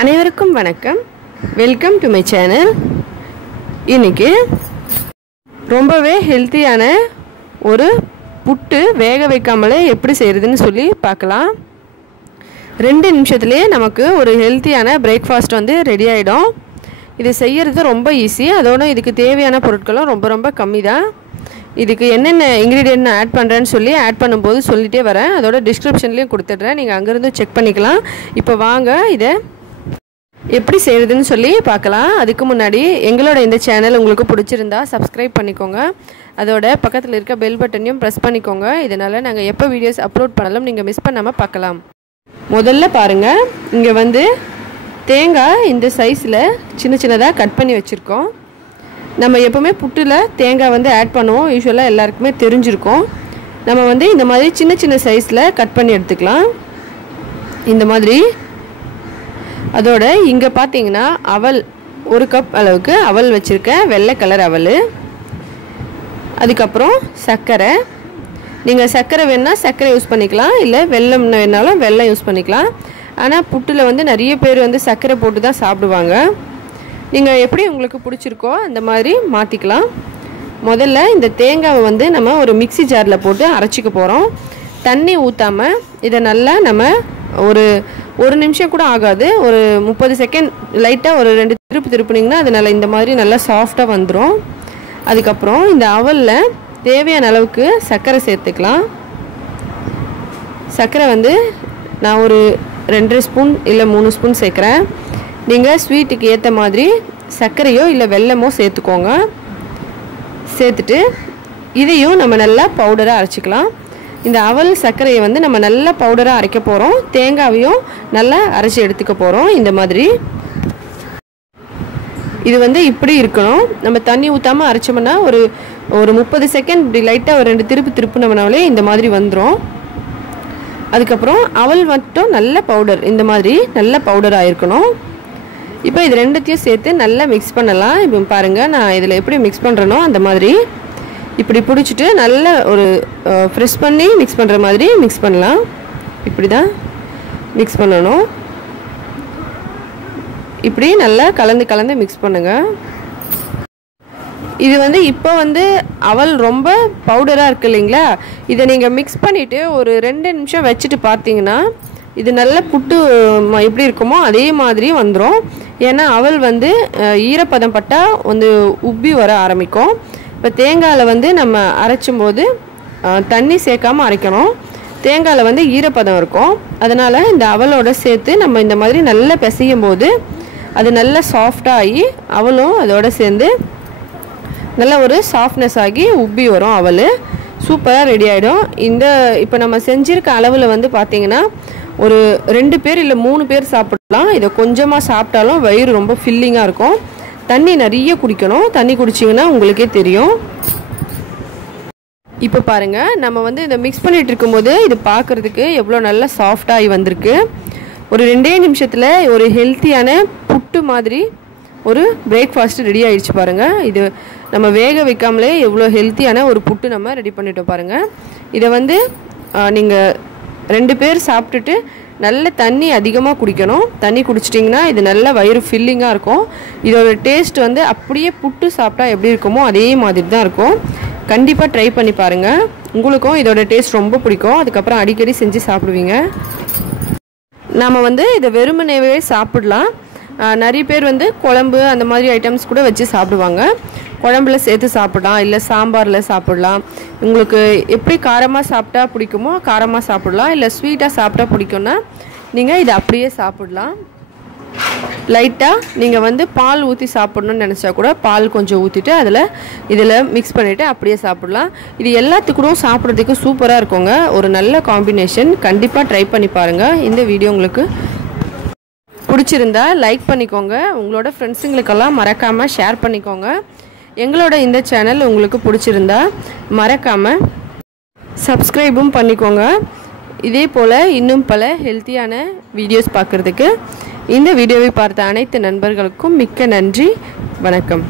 அனைவருக்கும் வணக்கம். Welcome to my channel இன்னைக்கு ரொம்பவே ஹெல்த்தியான ஒரு புட்டு வேக வைக்காமலே எப்படி செய்கிறதுன்னு சொல்லி பார்க்கலாம். ரெண்டு நிமிஷத்துலேயே நமக்கு ஒரு ஹெல்த்தியான பிரேக்ஃபாஸ்ட் வந்து ரெடி ஆகிடும் இது செய்கிறது ரொம்ப ஈஸி அதோட இதுக்கு தேவையான பொருட்களும் ரொம்ப ரொம்ப கம்மி தான் இதுக்கு என்னென்ன இன்க்ரீடியன்ட் நான் ஆட் பண்ணுறேன்னு சொல்லி ஆட் பண்ணும்போது சொல்லிகிட்டே வரேன். அதோட டிஸ்கிரிப்ஷன்லேயும் கொடுத்துட்றேன். நீங்கள் அங்கேருந்து செக் பண்ணிக்கலாம். இப்போ வாங்க இதை எப்படி செய்கிறதுன்னு சொல்லி பார்க்கலாம். அதுக்கு முன்னாடி எங்களோட இந்த சேனல் உங்களுக்கு பிடிச்சிருந்தா சப்ஸ்கிரைப் பண்ணிக்கோங்க. அதோட பக்கத்தில் இருக்க பெல் பட்டனையும் ப்ரெஸ் பண்ணிக்கோங்க. இதனால் நாங்கள் எப்போ வீடியோஸ் அப்லோட் பண்ணாலும் நீங்கள் மிஸ் பண்ணாமல் பார்க்கலாம். முதல்ல பாருங்கள் இங்கே வந்து தேங்காய் இந்த சைஸில் சின்ன சின்னதாக கட் பண்ணி வச்சுருக்கோம். நம்ம எப்போவுமே புட்டில் தேங்காய் வந்து ஆட் பண்ணுவோம். யூஸ்வலாக எல்லாருக்குமே தெரிஞ்சிருக்கோம். நம்ம வந்து இந்த மாதிரி சின்ன சின்ன சைஸில் கட் பண்ணி எடுத்துக்கலாம். இந்த மாதிரி அதோட இங்கே பார்த்தீங்கன்னா அவல் ஒரு கப் அளவுக்கு அவல் வச்சுருக்கேன் வெள்ளை கலர் அவல். அதுக்கப்புறம் சர்க்கரை. நீங்கள் சர்க்கரை வேணால் சர்க்கரை யூஸ் பண்ணிக்கலாம். இல்லை வெள்ளம் வேணாலும் வெல்லம் யூஸ் பண்ணிக்கலாம். ஆனால் புட்டில் வந்து நிறைய பேர் வந்து சர்க்கரை போட்டு தான் சாப்பிடுவாங்க. நீங்கள் எப்படி உங்களுக்கு பிடிச்சிருக்கோ அந்த மாதிரி மாற்றிக்கலாம் முதல்ல இந்த தேங்காவை வந்து நம்ம ஒரு மிக்சி ஜாரில் போட்டு அரைச்சிக்க போகிறோம் தண்ணி ஊற்றாமல் இதை நல்லா நம்ம ஒரு ஒரு நிமிஷம் கூட ஆகாது. ஒரு முப்பது செகண்ட் லைட்டாக ஒரு ரெண்டு திருப்பு திருப்புனிங்கன்னா அது நல்லா இந்த மாதிரி நல்லா சாஃப்டாக வந்துடும் அதுக்கப்புறம் இந்த அவலில் தேவையான அளவுக்கு சர்க்கரை சேர்த்துக்கலாம். சர்க்கரை வந்து நான் ஒரு ரெண்டரை ஸ்பூன் இல்லை மூணு ஸ்பூன் சேர்க்குறேன். நீங்கள் ஸ்வீட்டுக்கு ஏற்ற மாதிரி சர்க்கரையோ இல்லை வெல்லமோ சேர்த்துக்கோங்க. சேர்த்துட்டு இதையும் நம்ம நல்லா பவுடராக அரைச்சிக்கலாம். இந்த அவல் சர்க்கரையை வந்து நம்ம நல்லா பவுடராக அரைக்க போகிறோம் தேங்காவையும் நல்லா அரைச்சி எடுத்துக்க போகிறோம் இந்த மாதிரி. இது வந்து இப்படி இருக்கணும். நம்ம தண்ணி ஊற்றாமல் அரைச்சோம்னா ஒரு ஒரு முப்பது செகண்ட் இப்படி லைட்டாக ஒரு ரெண்டு திருப்பு திருப்பினோம்னாலே இந்த மாதிரி வந்துடும் அதுக்கப்புறம் அவல் மட்டும் நல்ல பவுடர் இந்த மாதிரி நல்ல பவுடர் ஆயிருக்கணும் இப்போ இது ரெண்டுத்தையும் சேர்த்து நல்லா மிக்ஸ் பண்ணலாம். இப்போ பாருங்கள் நான் இதில் எப்படி மிக்ஸ் பண்ணுறேனோ அந்த மாதிரி. இப்படி பிடிச்சிட்டு நல்ல ஒரு ஃப்ரெஷ் பண்ணி மிக்ஸ் பண்ணுற மாதிரி மிக்ஸ் பண்ணலாம். இப்படி தான் மிக்ஸ் பண்ணணும். இப்படி நல்லா கலந்து கலந்து மிக்ஸ் பண்ணுங்கள் இது வந்து இப்போ வந்து அவல் ரொம்ப பவுடராக இருக்கு இல்லைங்களா? இதை நீங்கள் மிக்ஸ் பண்ணிவிட்டு ஒரு ரெண்டு நிமிஷம் வச்சுட்டு பார்த்தீங்கன்னா இது நல்ல புட்டு எப்படி இருக்குமோ அதே மாதிரி வந்துடும் ஏன்னா அவல் வந்து ஈரப்பதம் பட்டால் வந்து உப்பி வர ஆரம்பிக்கும். இப்போ தேங்காயில் வந்து நம்ம அரைச்சும் போது தண்ணி சேர்க்காம அரைக்கணும். தேங்காயில் வந்து ஈரப்பதம் இருக்கும். அதனால் இந்த அவலோட சேர்த்து நம்ம இந்த மாதிரி நல்லா பிசையும் போது அது நல்லா சாஃப்டாகி ஆகி அவலும் அதோட சேர்ந்து நல்ல ஒரு சாஃப்ட்னஸ் ஆகி உப்பி வரும் அவல் சூப்பராக ரெடி ஆகிடும் இந்த இப்போ நம்ம செஞ்சிருக்க அளவில் வந்து பார்த்தீங்கன்னா ஒரு ரெண்டு பேர் இல்லை மூணு பேர் சாப்பிடலாம். இதை கொஞ்சமாக சாப்பிட்டாலும் வயிறு ரொம்ப ஃபில்லிங்காக இருக்கும். தண்ணி நிறைய குடிக்கணும். தண்ணி குடிச்சிங்கன்னா உங்களுக்கே தெரியும். இப்போ பாருங்க நம்ம வந்து இதை மிக்ஸ் பண்ணிட்டு இருக்கும்போது இது பார்க்கறதுக்கு எவ்வளோ நல்லா சாஃப்டாகி வந்திருக்கு. ஒரு ரெண்டே நிமிஷத்தில் ஒரு ஹெல்த்தியான புட்டு மாதிரி ஒரு பிரேக்ஃபாஸ்ட் ரெடி ஆயிடுச்சு பாருங்கள் இது நம்ம வேக வைக்காமலே எவ்வளோ ஹெல்த்தியான ஒரு புட்டு நம்ம ரெடி பண்ணிட்டோம் பாருங்கள் இதை வந்து நீங்கள் ரெண்டு பேர் சாப்பிட்டுட்டு நல்ல தண்ணி அதிகமாக குடிக்கணும். தண்ணி குடிச்சிட்டிங்கன்னா இது நல்ல வயிறு ஃபில்லிங்காக இருக்கும். இதோட டேஸ்ட் வந்து அப்படியே புட்டு சாப்பிட்டா எப்படி இருக்குமோ அதே மாதிரி தான் இருக்கும். கண்டிப்பாக ட்ரை பண்ணி பாருங்கள் உங்களுக்கும் இதோட டேஸ்ட் ரொம்ப பிடிக்கும். அதுக்கப்புறம் அடிக்கடி செஞ்சு சாப்பிடுவீங்க. நாம் வந்து இதை வெறுமனேவே சாப்பிடலாம். நிறைய பேர் வந்து குழம்பு அந்த மாதிரி ஐட்டம்ஸ் கூட வச்சு சாப்பிடுவாங்க. குழம்புல சேர்த்து சாப்பிடலாம் இல்லை சாம்பாரில் சாப்பிடலாம். உங்களுக்கு எப்படி காரமாக சாப்பிட்டா பிடிக்குமோ காரமாக சாப்பிடலாம் இல்லை ஸ்வீட்டாக சாப்பிட்டா பிடிக்கும்னா நீங்கள் இதை அப்படியே சாப்பிடலாம். லைட்டாக நீங்கள் வந்து பால் ஊற்றி சாப்பிட்ணுன்னு நினச்சா கூட பால் கொஞ்சம் ஊற்றிட்டு அதில் இதில் மிக்ஸ் பண்ணிவிட்டு அப்படியே சாப்பிடலாம். இது எல்லாத்துக்கூடும் சாப்பிட்றதுக்கு சூப்பராக இருக்குங்க. ஒரு நல்ல காம்பினேஷன் கண்டிப்பாக ட்ரை பண்ணி பாருங்கள் இந்த வீடியோ உங்களுக்கு பிடிச்சிருந்தா லைக் பண்ணிக்கோங்க. உங்களோட ஃப்ரெண்ட்ஸுங்களுக்கெல்லாம் மறக்காமல் ஷேர் பண்ணிக்கோங்க. எங்களோட இந்த சேனல் உங்களுக்கு பிடிச்சிருந்தா மறக்காமல் சப்ஸ்கிரைபும் பண்ணிக்கோங்க. இதே போல் இன்னும் பல ஹெல்த்தியான வீடியோஸ் பார்க்குறதுக்கு இந்த வீடியோவை பார்த்த அனைத்து நண்பர்களுக்கும் மிக்க நன்றி. வணக்கம்.